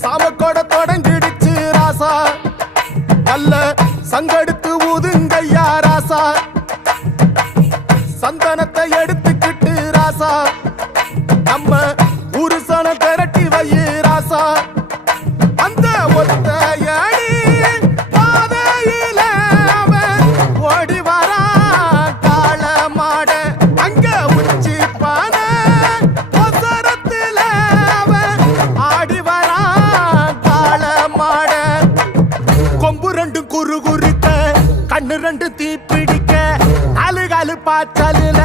சாமக்கோட தொடங்கிடுச்சு ராசா நல்ல சங்கெடுத்து ஊதுங்கய்யா ராசா சந்தனத்தை எடுத்துக்கிட்டு ராசா நம்ம உருசன திரட்டி வையே ராசா அந்த ஒத்தையடி பாதையில அவன் ஓடி வரா காள மாட அங்க உச்சி பான ஒசரத்துல அவன் ஆடி வரா காள மாட கொம்பு ரெண்டு குறு குறுக்க கண்ணு ரெண்டு தீ பிடிக்க அழுகாலு பாச்சலில